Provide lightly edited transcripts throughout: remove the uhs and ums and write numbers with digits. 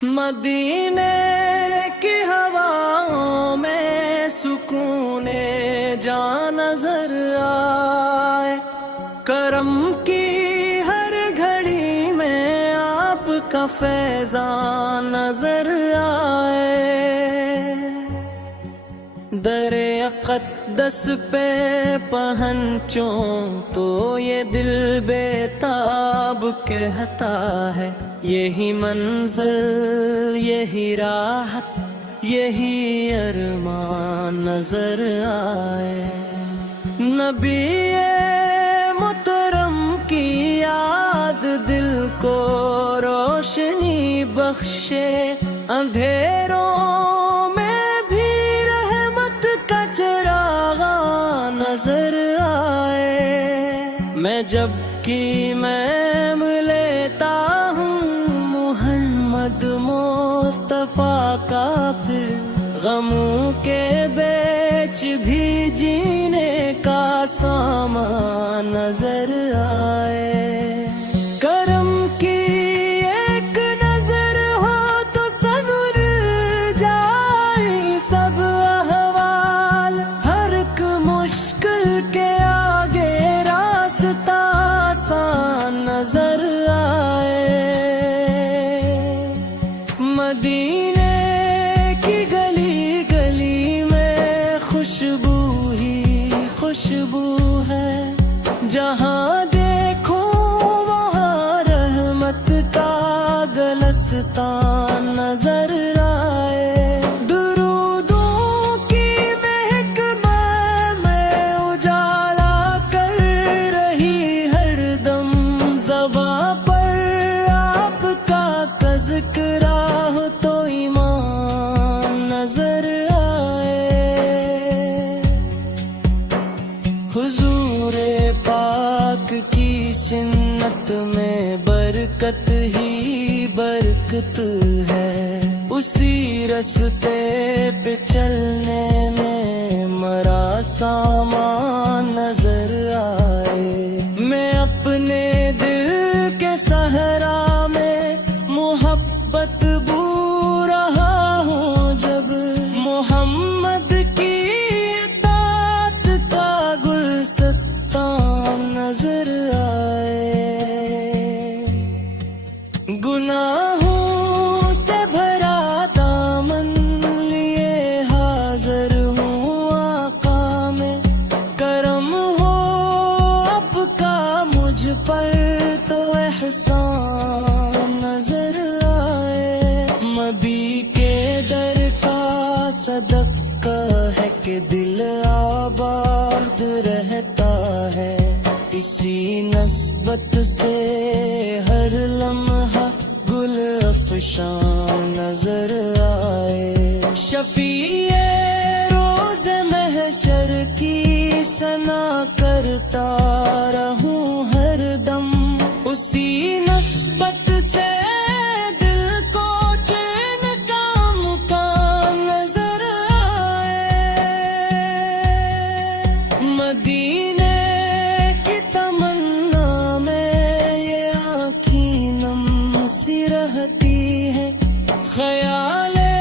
मदीने की हवाओं में सुकून जा नजर आए। करम की हर घड़ी में आपका फैज़ान नजर आए। दरे अक़दस पे पहंचूं तो ये दिल बेताब कहता है, यही मंज़िल यही राहत यही अरमान नजर आए। नबी मुहतरम की याद दिल को रोशनी बख्शे, अंधेरों में भी रहमत का चिरागा नजर आए। मैं जब की मैम लेता हूँ मोहम्मद मुस्तफा का, फिर गमों के बेच भी जीने का सामान नजर आए। करम की एक नजर हो तो सनूर जाए सब अहवाल, हर एक मुश्किल के आगे रास्ता आसान नजर आए। मदीने की गली गली में खुशबू ही खुशबू है, जहाँ देखो वहाँ रहमत का गलस्तान नजर आए। दुरूदों की महक में उजाला कर रही हरदम, ज़बां पर आपका का ज़िक्र हो तो ईमान नजर आए। हुजूरे पाक की सिन्नत में बरकत ही बरकत है, उसी रस्ते पे चलने में मरा सामान नजर आए। मैं अपने दिल के सहरा में मोहब्बत बू रहा हूँ, जब मोहम्मद की इताअत का गुलस्तान नजर आए। गुनाहों से भरा दामन लिए हाजिर हूँ आका में, करम हो आपका मुझ पर तो एहसान नजर आए। मबी के दर का सदका है कि दिल आबाद रहता है, इसी नस्बत से हर लम्हा गुल अफशान नजर आए। शफीए रोज़ महशर की सना करता रहूं हर दम, उसी नस्बत से दिल को चैन का मुकाम नजर आए। मदीने की तमन्ना में ये आँखी नम सी रहती है, ख्याले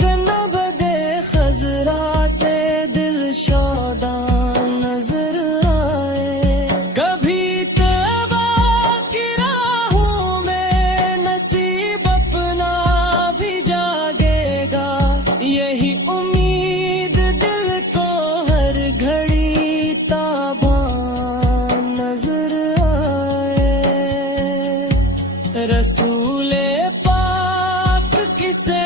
गनबदे खजरा से दिल शौदान नजर आए। कभी तौबा की राहों में नसीब अपना भी जागेगा, यही उम्मीद दिल को हर घड़ी ताबान नजर आए। रसूले पाक किसे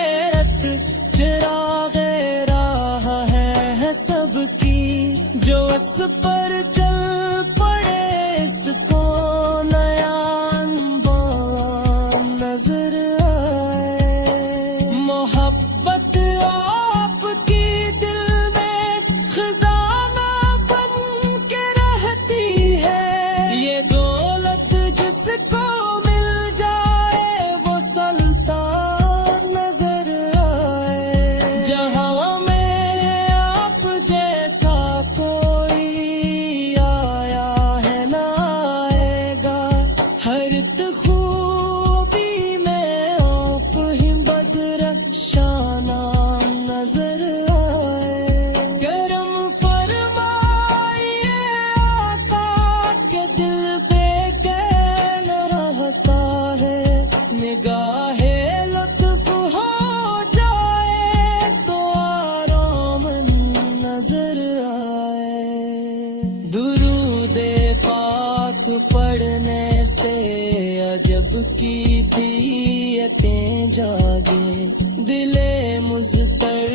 आगे। दिले मुज़्तर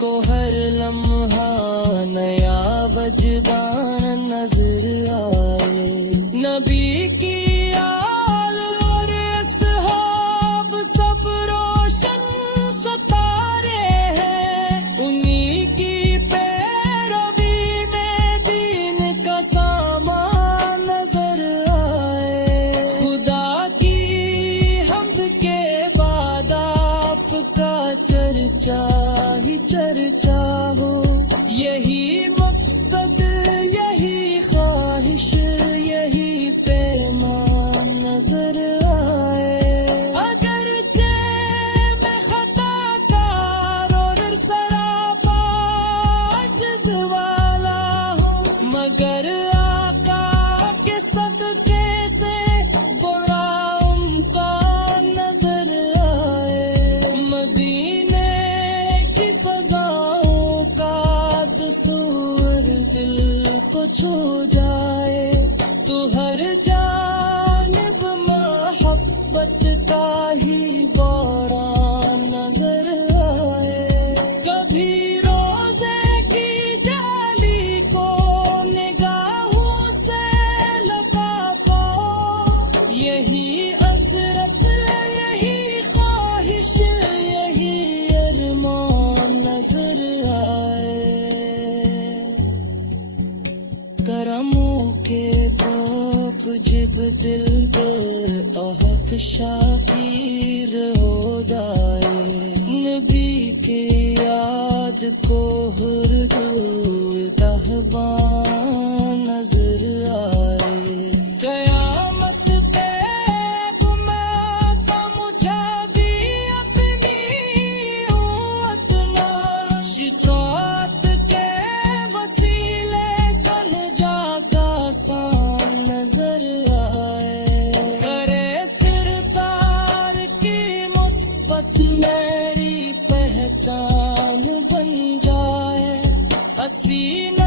को हर लम्हा नया वजदान नजर आए। नबी की आल और असहाब सब रोशन सितारे हैं। उन्हीं की पैरवी में दीन का सामान नजर आए। खुदा की हम्द के बाद आपका चर्चा ही चर्चा हो। यही मकसद, यही ख्वाहिश, यही पैमान नजर आए। अगरचे मैं खताकार और सरापा अज्ज़ वाला हूँ, मगर आका के सदके से बुरा उनका नजर आए। मदीने की फजाओं का तस्वीर दिल को छू जाए, तो हर जानिब मोहब्बत का ही बौरान नजर आए। कभी रोजे की जाली को निगाहों से लगा पाओ। यही हज़रत, यही ख्वाहिश, यही अरमान नजर आए। करमों के बाप जिब दिल पर आहत शाकिर हो जाए। नबी के याद को दहबान नजर आए। कयामत तैब में मुझे भी अपनी उम्मत शिफात के वसीले सन जागा सान नजर आए। करे सिरकार की मुस्बत मेरी पहचान बन जाए। हसीन